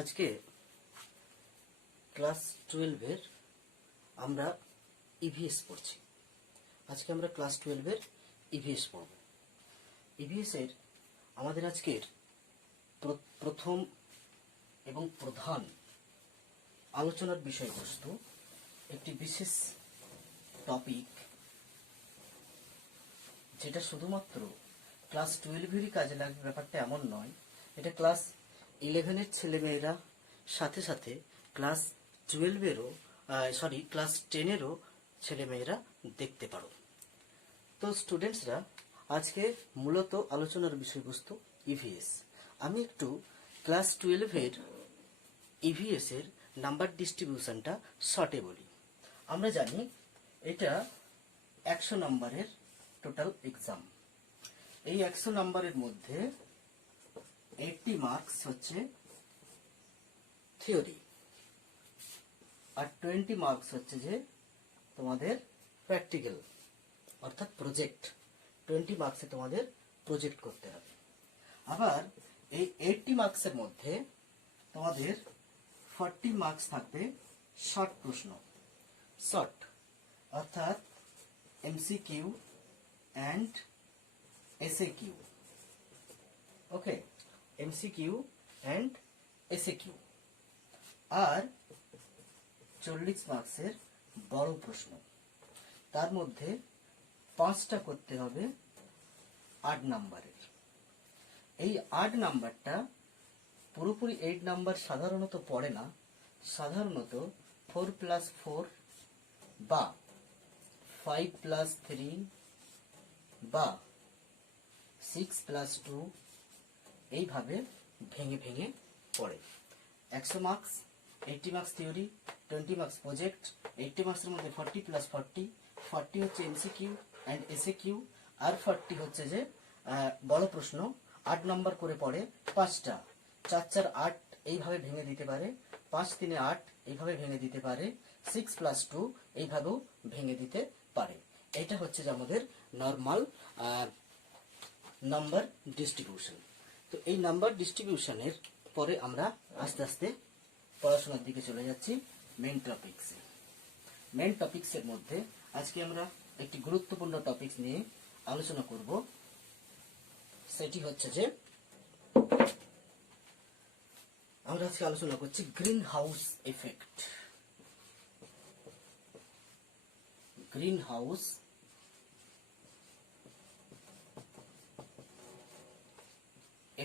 আজকে ক্লাস 12 এর আমরা ইভিএস পড়ছি। আজকে আমরা ক্লাস 12 এর ইভিএস পড়ব। ইভিএস এর আমাদের আজকের প্রথম এবং প্রধান আলোচনার বিষয়বস্তু একটি বিশেষ টপিক, যেটা শুধুমাত্র ক্লাস 12 এরই কাজে লাগবে ব্যাপারটা এমন নয়। এটা ক্লাস 11 এর ছেলেমেয়েরা সাথে সাথে ক্লাস 12 এরও ক্লাস 10 এরও ছেলেমেয়েরা দেখতে পারো। তো স্টুডেন্টসরা, আজকে মূলত আলোচনার বিষয়বস্তু ইভিএস। আমি একটু ক্লাস 12 এর ইভিএস এর নাম্বার ডিস্ট্রিবিউশনটা শর্টে বলি। আমরা জানি এটা 100 নম্বরের টোটাল এক্সাম। এই 100 নম্বরের মধ্যে 80 মার্কস হচ্ছে থিওরি, আর 20 মার্কস হচ্ছে যে তোমাদের প্র্যাকটিক্যাল অর্থাৎ প্রজেক্ট। 20 মার্কসে তোমাদের প্রজেক্ট করতে হবে। আবার এই 80 মার্কসের মধ্যে তোমাদের 40 মার্কস থাকবে শর্ট প্রশ্ন, শর্ট অর্থাৎ MCQ and SAQ. Okay, MCQ and SAQ. আর 40 মার্কসের বড় প্রশ্ন, তার মধ্যে 5টা করতে হবে 8 নাম্বারের। এই 8 নাম্বারটা পুরোপুরি 8 নাম্বার সাধারণত পড়ে না, সাধারণত 4+4 বা 5+3 বা 6+2 এইভাবে ভেঙে ভেঙে পড়ে। 100 marks, 80 marks theory, 20 marks project. 80 মার্কসের মধ্যে 40+40, 40 হচ্ছে এমসিকিউ অ্যান্ড এসএকিউ, আর 40 হচ্ছে যে বড় প্রশ্ন। 8 নাম্বার করে পড়ে। 5টা, 4×4 8 এইভাবে ভেঙে দিতে পারে, 5×3 8 এইভাবে ভেঙে দিতে পারে, 6+2 এইভাবেও ভেঙে দিতে পারে। এটা হচ্ছে যে আমাদের নর্মাল নাম্বার ডিস্ট্রিবিউশন। তো এই নাম্বার ডিস্ট্রিবিউশনের পরে আমরা আস্তে আস্তে পড়াশোনার দিকে চলে যাচ্ছি মেইন টপিকসে। মেইন টপিকসের মধ্যে আজকে আমরা একটি গুরুত্বপূর্ণ টপিকস নিয়ে আলোচনা করব। সেটি হচ্ছে যে আমরা আজকে আলোচনা করছি green house effect. Greenhouse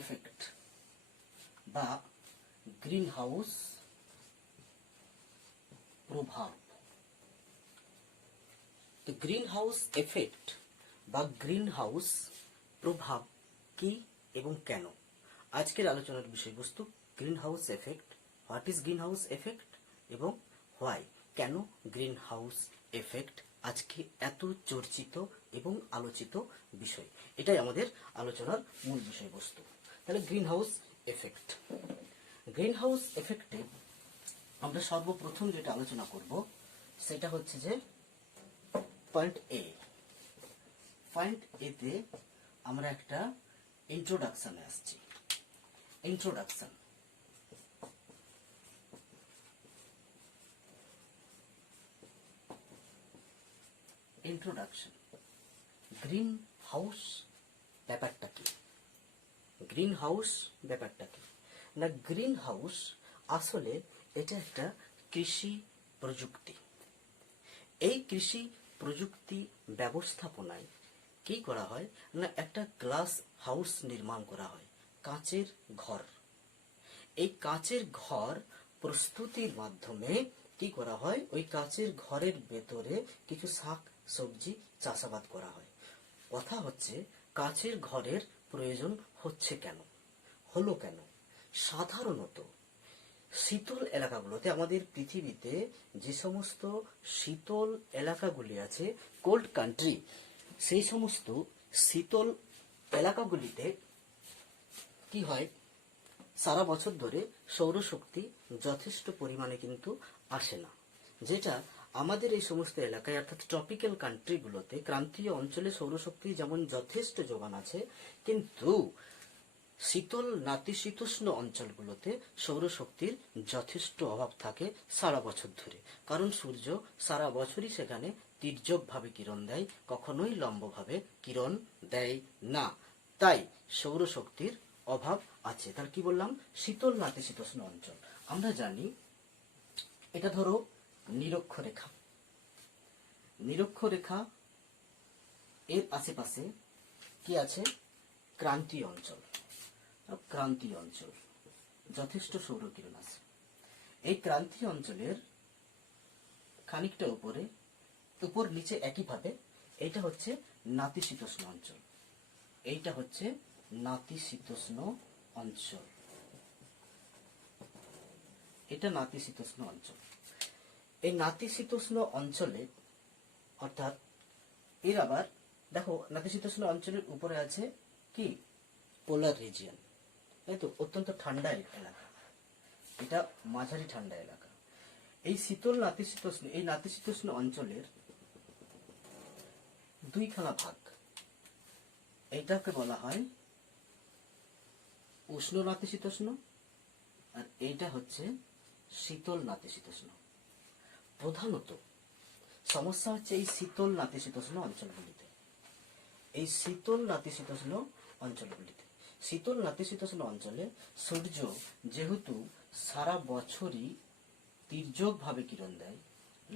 effect বা গ্রিন হাউস প্রভাব। তো গ্রিন হাউস এফেক্ট বা গ্রিন হাউস প্রভাব কি এবং কেন, আজকের আলোচনার বিষয়বস্তু green house effect. What is green house effect এবং হোয়াই, কেন গ্রিন হাউস এফেক্ট আজকে এত চর্চিত এবং আলোচিত বিষয়। এটাই আমাদের আলোচনার মূল বিষয়বস্তু। তাহলে greenhouse effect. Greenhouse এফেক্টে আমরা সর্বপ্রথম যেটা আলোচনা করব সেটা হচ্ছে যে পয়েন্ট এ। পয়েন্ট এতে আমরা একটা ইন্ট্রোডাকশনে আসছি। ইন্ট্রোডাকশন। ইন্ট্রোডাকশন। গ্রিন হাউস ব্যাপারটা কি? গ্রিন হাউস ব্যাপারটা কি না, গ্রিন হাউস আসলে এটা একটা কৃষি প্রযুক্তি। এই কৃষি প্রযুক্তি ব্যবস্থাপনায় কি করা হয় না, একটা গ্লাস হাউস নির্মাণ করা হয়, কাঁচের ঘর। এই কাঁচের ঘর প্রস্তুতির মাধ্যমে কি করা হয়, ওই কাঁচের ঘরের ভেতরে কিছু শাক সবজি চাষাবাদ করা হয়। কথা হচ্ছে কাঁচের ঘরের প্রয়োজন হচ্ছে কেন, হলো কেন? সাধারণত শীতল এলাকাগুলোতে, আমাদের পৃথিবীতে যে সমস্ত শীতল এলাকাগুলি আছে, কোল্ড কান্ট্রি, সেই সমস্ত শীতল এলাকাগুলিতে কি হয়, সারা বছর ধরে সৌরশক্তি যথেষ্ট পরিমাণে কিন্তু আসে না। যেটা আমাদের এই সমস্ত এলাকায় অর্থাৎ ট্রপিক্যাল কান্ট্রিগুলোতে, ক্রান্তীয় অঞ্চলে সৌরশক্তি যেমন যথেষ্ট যোগান আছে, কিন্তু শীতল নাতিশীতোষ্ণ অঞ্চলগুলোতে সৌরশক্তির যথেষ্ট অভাব থাকে সারা বছর ধরে, কারণ সূর্য সারা বছরই সেখানে তির্যকভাবে কিরণ দেয়, কখনোই লম্বভাবে কিরণ দেয় না। তাই সৌরশক্তির অভাব আছে। তাহলে কি বললাম? শীতল নাতিশীতোষ্ণ অঞ্চল। আমরা জানি এটা ধরো নিরক্ষরেখা। নিরক্ষরেখা এর আশেপাশে কি আছে? ক্রান্তীয় অঞ্চল। ক্রান্তীয় অঞ্চল যথেষ্ট সৌরকিরণ আছে। এই ক্রান্তীয় অঞ্চলের খানিকটা উপর নিচে একইভাবে এইটা হচ্ছে নাতিশীতোষ্ণ অঞ্চল। এইটা হচ্ছে নাতিশীতোষ্ণ অঞ্চল। এটা নাতিশীতোষ্ণ অঞ্চল। এই নাতিশীতোষ্ণ অঞ্চলে অর্থাৎ এর আবার দেখো নাতিশীতোষ্ণ অঞ্চলের উপরে আছে কি? পোলার রিজিয়ন, তাই তো, অত্যন্ত ঠান্ডা এলাকা। এটা মাঝারি ঠান্ডা এলাকা। এই শীতল নাতিশীতোষ্ণ, এই নাতিশীতোষ্ণ অঞ্চলের দুইখানা ভাগ। এইটাকে বলা হয় উষ্ণ নাতিশীতোষ্ণ, আর এইটা হচ্ছে শীতল নাতিশীতোষ্ণ। প্রধানত সমস্যা হচ্ছে এই শীতল নাতিশীতোষ্ণ অঞ্চলগুলিতে। এই শীতল নাতিশীতোষ্ণ অঞ্চলগুলিতে, শীতল নাতিশীতোষ্ণ অঞ্চলে সূর্য যেহেতু সারা বছরই তির্যকভাবে কিরণ দেয়,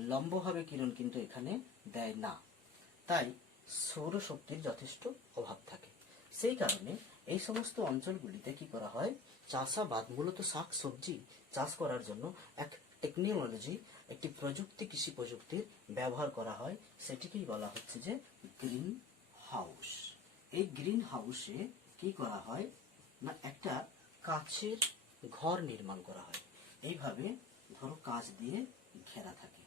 লম্বভাবে কিরণ কিন্তু এখানে দেয় না, তাই সৌরশক্তির যথেষ্ট অভাব থাকে। সেই কারণে এই সমস্ত অঞ্চলগুলিতে কি করা হয়? চাষাবাদ, মূলত শাক সবজি চাষ করার জন্য এক টেকনোলজি, একটি প্রযুক্তি, কৃষি প্রযুক্তির ব্যবহার করা হয়। সেটিকেই বলা হচ্ছে যে গ্রিন হাউস। এই গ্রিন হাউসে কি করা হয় না, একটা কাচের ঘর নির্মাণ করা হয়। এইভাবে ধরো কাঁচ দিয়ে ঘেরা থাকে।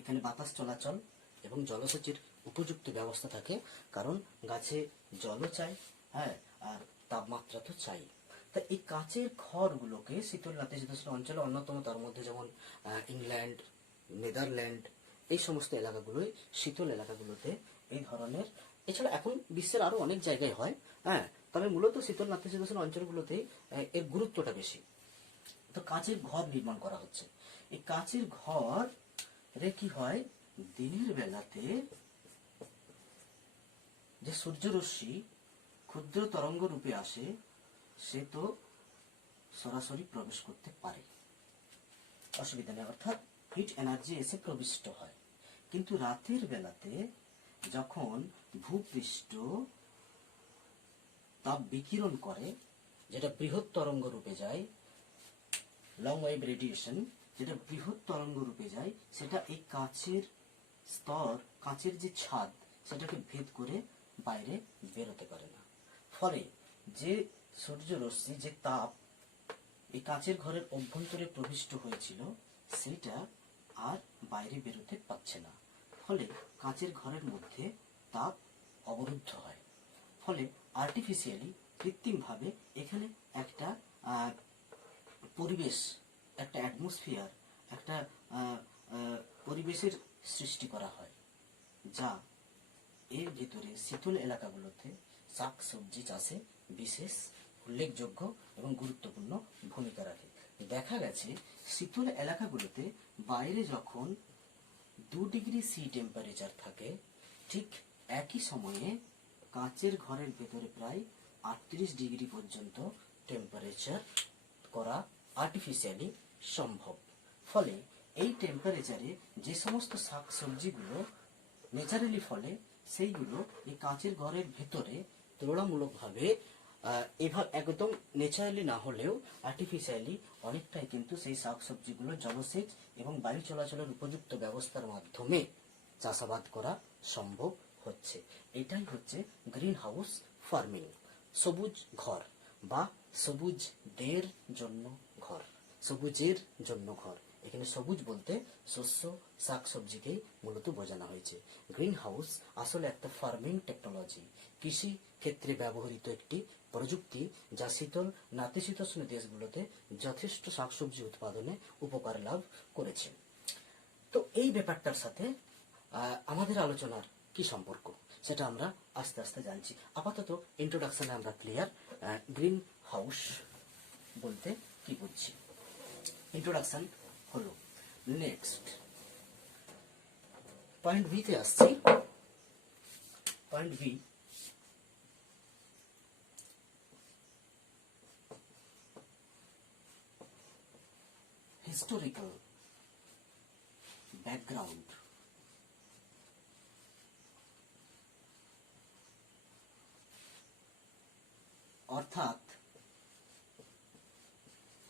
এখানে বাতাস চলাচল এবং জলসেচের উপযুক্ত ব্যবস্থা থাকে, কারণ গাছে জলও চাই, হ্যাঁ, আর তাপমাত্রা তো চাই। তা এই কাচের ঘরগুলোকে শীতল নাতিশীতোষ্ণ অঞ্চলে অন্যতম, তার মধ্যে যেমন ইংল্যান্ড, নেদারল্যান্ড, এই সমস্ত এলাকাগুলোই, শীতল এলাকাগুলোতে এই ধরনের, এছাড়া এখন বিশ্বের আরো অনেক জায়গায় হয়, হ্যাঁ, তবে মূলত শীতল নাতিশীতোষ্ণ অঞ্চলগুলোতে এর গুরুত্বটা বেশি। তো কাচের ঘর নির্মাণ করা হচ্ছে। এই কাচের ঘর রে কি হয়, দিনের বেলাতে যে সূর্যরশ্মি ক্ষুদ্র তরঙ্গ রূপে আসে, সে তো সরাসরি প্রবেশ করতে পারে, অসুবিধা নেই, অর্থাৎ হিট এনার্জি এসে প্রবিষ্ট হয়। কিন্তু রাতের বেলাতে যখন ভূপৃষ্ঠ তাপ বিকিরণ করে, যেটা বৃহৎ তরঙ্গ রূপে যায়, লং ওয়েভ রেডিয়েশন, যেটা বৃহৎ তরঙ্গ রূপে যায়, সেটা এই কাচের স্তর, কাচের যে ছাদ, সেটাকে ভেদ করে বাইরে বেরোতে পারে না। ফলে যে সূর্যরশ্মি, যে তাপ এই কাচের ঘরের অভ্যন্তরে প্রবিষ্ট হয়েছিল, সেটা আর বাইরে বেরোতে পারছে না। ফলে কাচের ঘরের মধ্যে তাপ অবরুদ্ধ হয়। ফলে আর্টিফিশিয়ালি, কৃত্রিমভাবে এখানে একটা পরিবেশ, একটা অ্যাটমসফিয়ার, একটা পরিবেশের সৃষ্টি করা হয়, যা এর ভিতরে শীতল এলাকাগুলোতে শাক সবজি চাষে বিশেষ উল্লেখযোগ্য এবং গুরুত্বপূর্ণ ভূমিকা রাখে। দেখা গেছে শীতল এলাকাগুলোতে বাইরে যখন 2 ডিগ্রি সি টেম্পারেচার থাকে, ঠিক একই সময়ে কাচের ঘরের ভেতরে প্রায় 38 ডিগ্রি পর্যন্ত টেম্পারেচার করা আর্টিফিশিয়ালি সম্ভব। ফলে এই টেম্পারেচারে যে সমস্ত শাক সবজিগুলো ন্যাচারালি ফলে, সেইগুলো এই কাচের ঘরের ভেতরে তুলনামূলকভাবে এভাবে একদম ন্যাচারালি না হলেও আর্টিফিশিয়ালি অনেকটাই কিন্তু সেই শাকসবজিগুলো জলসেচ এবং বায়ু চলাচলের উপযুক্ত ব্যবস্থার মাধ্যমে চাষাবাদ করা সম্ভব হচ্ছে। এটাই হচ্ছে গ্রিন হাউস ফার্মিং, সবুজ ঘর বা সবুজদের জন্য ঘর, সবুজের জন্য ঘর। এখানে সবুজ বলতে শস্য, শাকসবজিকেই মূলত বোঝানো হয়েছে। গ্রিন হাউস আসলে একটা ফার্মিং টেকনোলজি, কৃষি ক্ষেত্রে ব্যবহৃত একটি প্রযুক্তি, যা শীতল নাতিশীতোষ্ণ দেশগুলোতে যথেষ্ট শাকসবজি উৎপাদনে উপকার লাভ করেছে। তো এই ব্যাপারটার সাথে আমাদের আলোচনার কি সম্পর্ক, সেটা আমরা আস্তে আস্তে জানছি। আপাতত ইন্ট্রোডাকশনে আমরা ক্লিয়ার। গ্রিন হাউস বলতে কি বুঝছি, ইন্ট্রোডাকশন হলো। নেক্সট পয়েন্ট বি তে আসছি। Point B, historical background. অর্থাৎ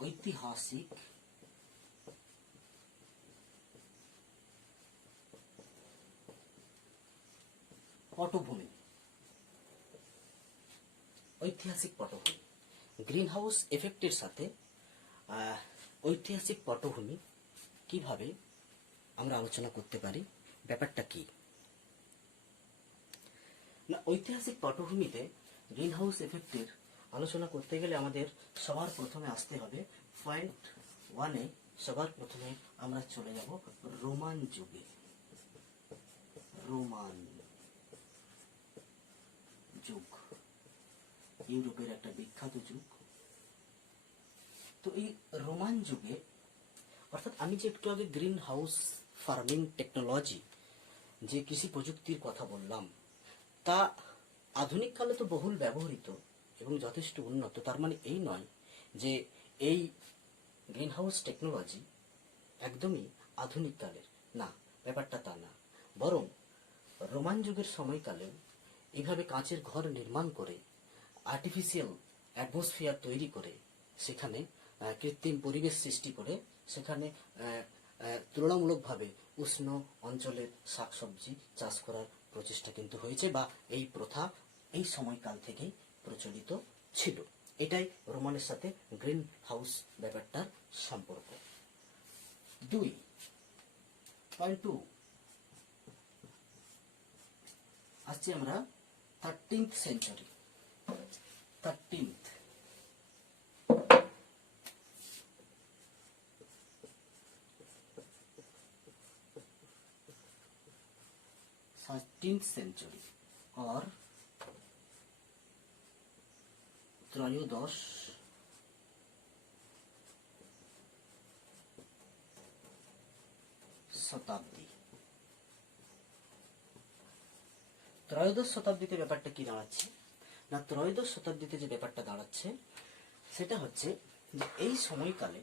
ঐতিহাসিক পটভূমি। ঐতিহাসিক পটভূমি, গ্রিন হাউস এফেক্টের সাথে ঐতিহাসিক পটভূমি কিভাবে আমরা আলোচনা করতে পারি, ব্যাপারটা কি না। ঐতিহাসিক পটভূমিতে গ্রিন হাউস এফেক্টের আলোচনা করতে গেলে আমাদের সবার প্রথমে আসতে হবে পয়েন্ট ওয়ানে। সবার প্রথমে আমরা চলে যাব রোমান যুগে। রোমান যুগ ইউরোপের একটা বিখ্যাত যুগ। তো এই রোমান যুগে, অর্থাৎ আমি যে একটু আগে গ্রিন হাউস ফার্মিং টেকনোলজি, যে কৃষি প্রযুক্তির কথা বললাম, তা আধুনিক কালে তো বহুল ব্যবহৃত এবং যথেষ্ট উন্নত। তার মানে এই নয় যে এই গ্রিন হাউস টেকনোলজি একদমই আধুনিক কালের, না, ব্যাপারটা তা না। বরং রোমান যুগের সময়কালেও এইভাবে কাঁচের ঘর নির্মাণ করে, আর্টিফিশিয়াল অ্যাটমসফিয়ার তৈরি করে, সেখানে কৃত্রিম পরিবেশ সৃষ্টি করে, সেখানে তুলনামূলকভাবে উষ্ণ অঞ্চলের শাকসবজি চাষ করার প্রচেষ্টা কিন্তু হয়েছে, বা এই প্রথা এই সময়কাল থেকেই প্রচলিত ছিল। এটাই রোমানের সাথে গ্রিন হাউস ব্যাপারটার সম্পর্ক। 2.2 আসছি আমরা 13th সেঞ্চুরি। 13th সেঞ্চুরি और ত্রয়োদশ শতাব্দী। ত্রয়োদশ শতাব্দীতে ব্যাপারটা কি দাঁড়াচ্ছে না, ত্রয়োদশ শতাব্দীতে যে ব্যাপারটা দাঁড়াচ্ছে সেটা হচ্ছে যে এই সময়কালে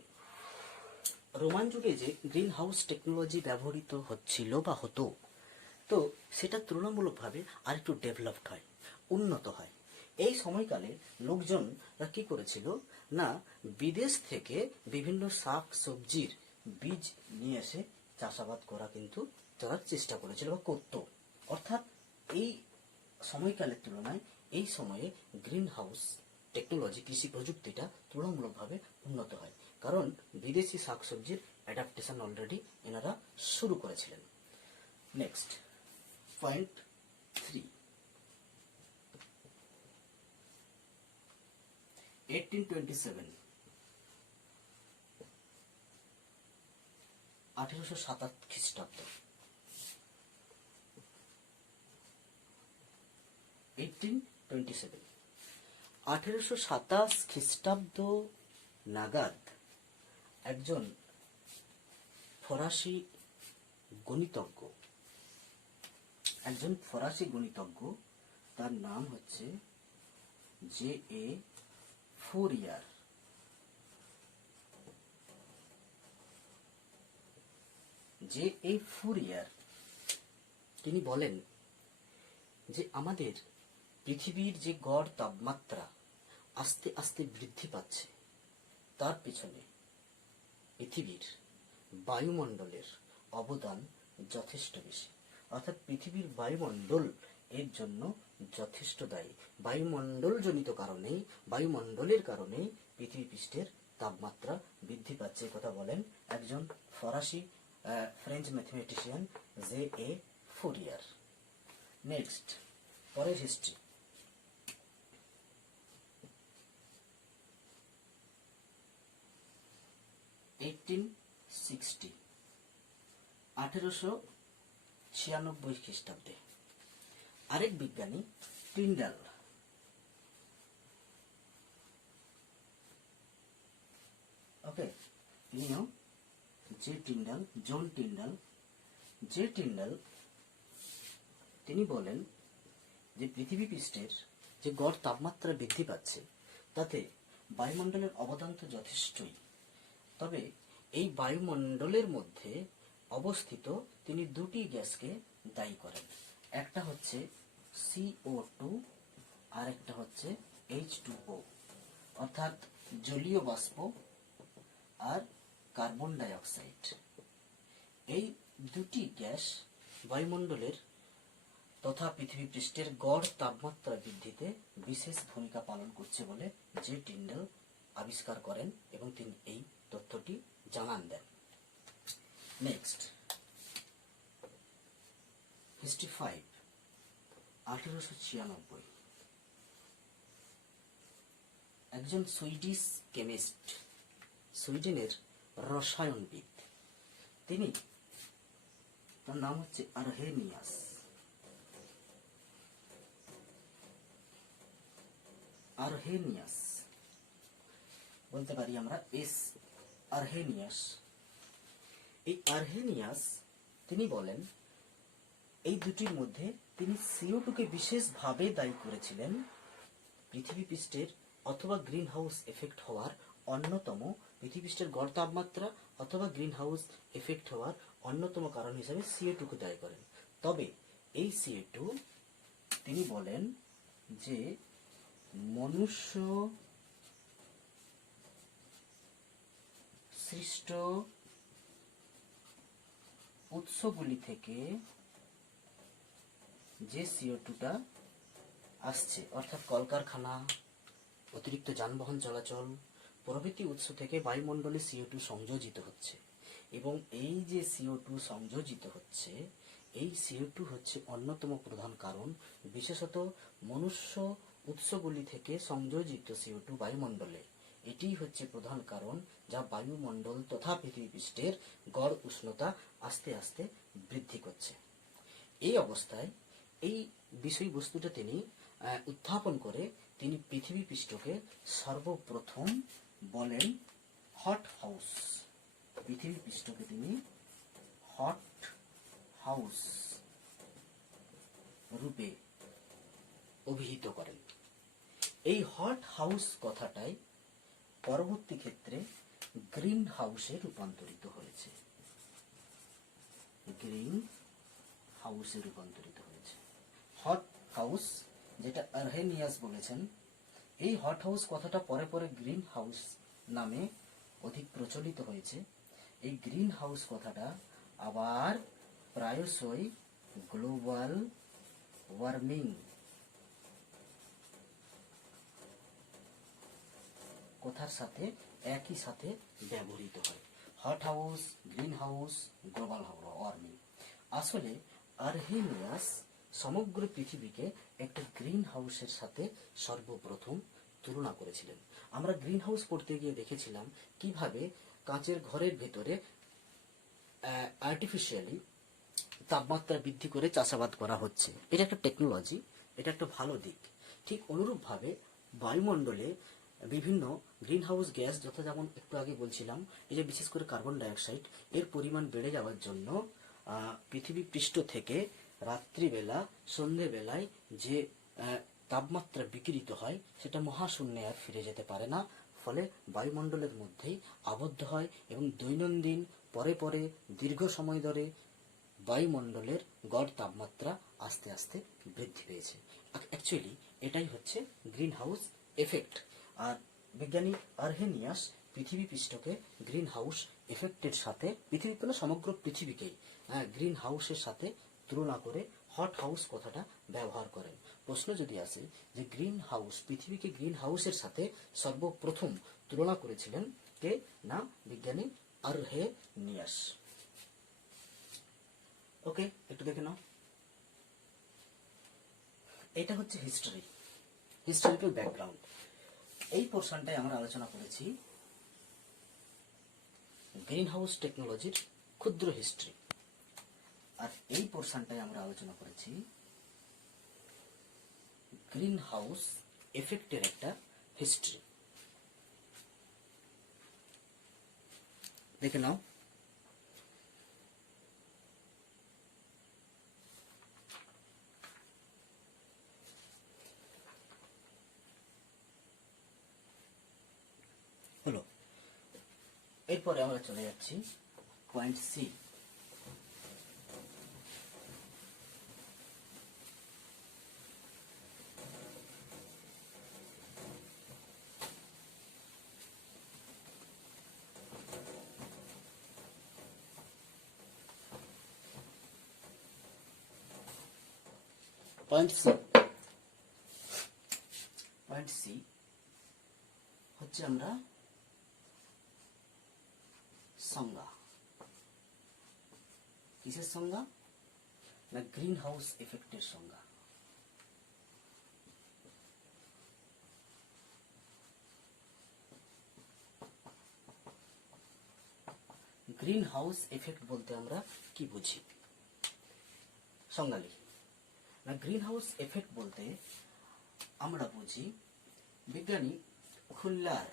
রোমান যুগে যে গ্রিন হাউস টেকনোলজি ব্যবহৃত হচ্ছিল বা হতো, তো সেটা তুলনামূলকভাবে আরেকটু ডেভেলপড হয়, উন্নত হয়। এই সময়কালে লোকজনরা কি করেছিল না, বিদেশ থেকে বিভিন্ন শাক সবজির বীজ নিয়ে এসে চাষাবাদ করা কিন্তু তারা চেষ্টা করেছিল বা করত। অর্থাৎ এই সময়কালের তুলনায় এই সময়ে গ্রিন হাউস টেকনোলজি, কৃষি প্রযুক্তিটা তুলনামূলকভাবে উন্নত হয়, কারণ বিদেশি শাকসবজির অ্যাডাপ্টেশন অলরেডি এনারা শুরু করেছিলেন। নেক্সট পয়েন্ট 3, 1827 1827 খ্রিস্টাব্দ। 1827 1827 খ্রিস্টাব্দ নাগাদ একজন ফরাসি গণিতজ্ঞ, তার নাম হচ্ছে জে.এ. ফুরিয়ার। জে.এ. ফুরিয়ার তিনি বলেন যে আমাদের পৃথিবীর যে গড় তাপমাত্রা আস্তে আস্তে বৃদ্ধি পাচ্ছে, তার পিছনে পৃথিবীর বায়ুমণ্ডলের অবদান যথেষ্ট বেশি। অর্থাৎ পৃথিবীর বায়ুমণ্ডল এর জন্য যথেষ্ট দায়ী। বায়ুমণ্ডলের কারণেই পৃথিবী পৃষ্ঠের তাপমাত্রা বৃদ্ধি পাচ্ছে, কথা বলেন একজন ফরাসি ফ্রেঞ্চ ম্যাথমেটিশিয়ান জে.এ. ফুরিয়ার। নেক্সট, পরের হিস্ট্রি। (1860) 1896 খ্রিস্টাব্দে আরেক বিজ্ঞানী টিন্ডাল ওকে, তিনিও জন টিন্ডাল তিনি বলেন যে পৃথিবী পৃষ্ঠের যে গড় তাপমাত্রা বৃদ্ধি পাচ্ছে তাতে বায়ুমণ্ডলের অবদান তো যথেষ্টই, তবে এই বায়ুমণ্ডলের মধ্যে অবস্থিত তিনি দুটি গ্যাসকে দায়ী করেন। একটা হচ্ছে CO2 আর একটা হচ্ছে H2O, অর্থাৎ জলীয় বাষ্প আর কার্বন ডাই অক্সাইড। এই দুটি গ্যাস বায়ুমণ্ডলের তথা পৃথিবী পৃষ্ঠের গড় তাপমাত্রা বৃদ্ধিতে বিশেষ ভূমিকা পালন করছে বলে জে টিন্ডাল আবিষ্কার করেন এবং তিনি এই তথ্যটি জানান দেন। Next, history 5, 1896। একজন সুইডিশ কেমিস্ট, সুইডেনের রসায়নবিদ, তিনি, তার নাম হচ্ছে আরহেনিয়াস। বলতে পারি আমরা আরহেনিয়াস। এই আরহেনিয়াস তিনি বলেন এই দুটির মধ্যে তিনি CO2 কে বিশেষভাবে দায়ী করেছিলেন পৃথিবী পৃষ্ঠের অথবা গ্রিন হাউস এফেক্ট হওয়ার অন্যতম, পৃথিবী পৃষ্ঠের গড় তাপমাত্রা অথবা গ্রিন হাউস এফেক্ট হওয়ার অন্যতম কারণ হিসেবে CO2 কে দায়ী করেন। তবে এই CO2 তিনি বলেন যে মনুষ্য সৃষ্ট উৎসগুলি থেকে যে CO2টা আসছে, অর্থাৎ কলকারখানা, অতিরিক্ত যানবাহন চলাচল প্রভৃতি উৎস থেকে বায়ুমণ্ডলে CO2 সংযোজিত হচ্ছে, এবং এই যে CO2 সংযোজিত হচ্ছে, এই CO2 হচ্ছে অন্যতম প্রধান কারণ, বিশেষত মনুষ্য উৎসগুলি থেকে সংযোজিত CO2 বায়ুমণ্ডলে, এটি হচ্ছে প্রধান কারণ যা বায়ুমণ্ডল তথা পৃথিবী পৃষ্ঠের গড় উষ্ণতা আস্তে আস্তে বৃদ্ধি করছে। এই অবস্থায় এই বিষয়বস্তুটা তিনি উত্থাপন করে তিনি পৃথিবী পৃষ্ঠকে সর্বপ্রথম বলেন হট হাউস। পৃথিবী পৃষ্ঠকে তিনি হট হাউস রূপে অভিহিত করেন। এই হট হাউস কথাটাই পরবর্তী ক্ষেত্রে গ্রিন হাউসে রূপান্তরিত হয়েছে। হট হাউস যেটা আরহেনিয়াস বলেছেন, এই হট হাউস কথাটা পরে পরে গ্রিন হাউস নামে অধিক প্রচলিত হয়েছে। এই গ্রিন হাউস কথাটা আবার প্রায়শই গ্লোবাল ওয়ার্মিং কথার সাথে একই সাথে ব্যবহৃত হয়। Hot house, green house, global warming. আসলে আরহেনিয়াস সমগ্র পৃথিবীকে একটা গ্রিন হাউসের সাথে সর্বপ্রথম তুলনা করেছিলেন। আমরা গ্রিন হাউস পড়তে গিয়ে দেখেছিলাম কিভাবে কাঁচের ঘরের ভেতরে আর্টিফিশিয়ালি তাপমাত্রা বৃদ্ধি করে চাষাবাদ করা হচ্ছে। এটা একটা টেকনোলজি, এটা একটা ভালো দিক। ঠিক অনুরূপভাবে বায়ুমণ্ডলে বিভিন্ন গ্রিন হাউস গ্যাস, যথা যেমন একটু আগে বলছিলাম, এই যে বিশেষ করে কার্বন ডাইঅক্সাইড এর পরিমাণ বেড়ে যাওয়ার জন্য পৃথিবী পৃষ্ঠ থেকে রাত্রিবেলা সন্ধ্যেবেলায় যে তাপমাত্রা বিকিরিত হয় সেটা মহাশূন্যে আর ফিরে যেতে পারে না, ফলে বায়ুমণ্ডলের মধ্যেই আবদ্ধ হয় এবং দৈনন্দিন পরে পরে দীর্ঘ সময় ধরে বায়ুমণ্ডলের গড় তাপমাত্রা আস্তে আস্তে বৃদ্ধি পেয়েছে। অ্যাকচুয়ালি এটাই হচ্ছে গ্রিন হাউস এফেক্ট। আর বিজ্ঞানী আরহেনিয়াস পৃথিবী পৃষ্ঠকে গ্রিন হাউস এফেক্টের সাথে, পৃথিবী পেল সমগ্র পৃথিবীকেই গ্রিন হাউসের সাথে তুলনা করে হট হাউস কথাটা ব্যবহার করেন। প্রশ্ন যদি আসে যে গ্রিন হাউস, পৃথিবীকে গ্রিন হাউসের সাথে সর্বপ্রথম তুলনা করেছিলেন কে, না বিজ্ঞানী আরহেনিয়াস। ওকে, একটু দেখে নাও। এটা হচ্ছে হিস্টোরিক্যাল ব্যাকগ্রাউন্ড। এই পোর্শনটাই আমরা আলোচনা করেছি গ্রিন হাউস টেকনোলজির ক্ষুদ্র হিস্ট্রি, আর এই পোর্শনটাই আমরা আলোচনা করেছি গ্রিন হাউস এফেক্টের একটা হিস্ট্রি। দেখে নাও। হলো। এরপরে আমরা চলে যাচ্ছি point C. Point C, point C হচ্ছে আমরা সংজ্ঞা। কিসের সংজ্ঞা? না গ্রিন হাউস এফেক্টের সংজ্ঞা। গ্রিন হাউস এফেক্ট বলতে আমরা কি বুঝি? সংজ্ঞা লিখি। না গ্রিন হাউস এফেক্ট বলতে আমরা বুঝি বিজ্ঞানী খুল্লার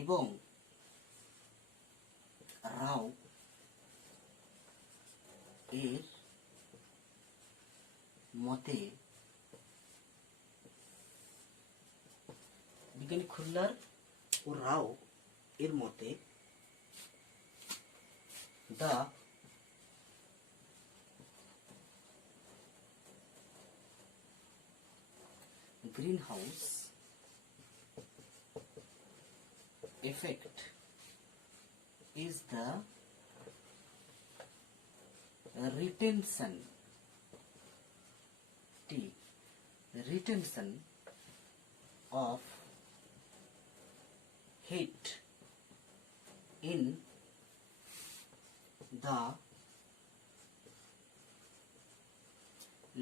এবং রাও এর মতে, বিজ্ঞানী খুল্লার ও রাও এর মতে দা greenhouse effect is the retention of heat in the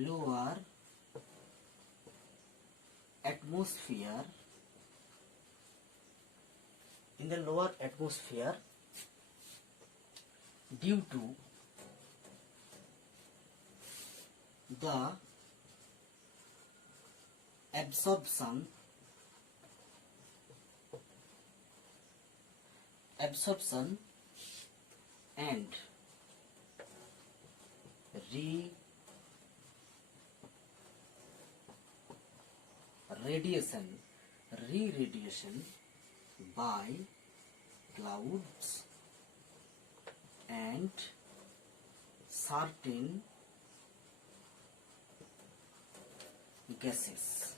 lower atmosphere due to the absorption and re-radiation by clouds and certain gases.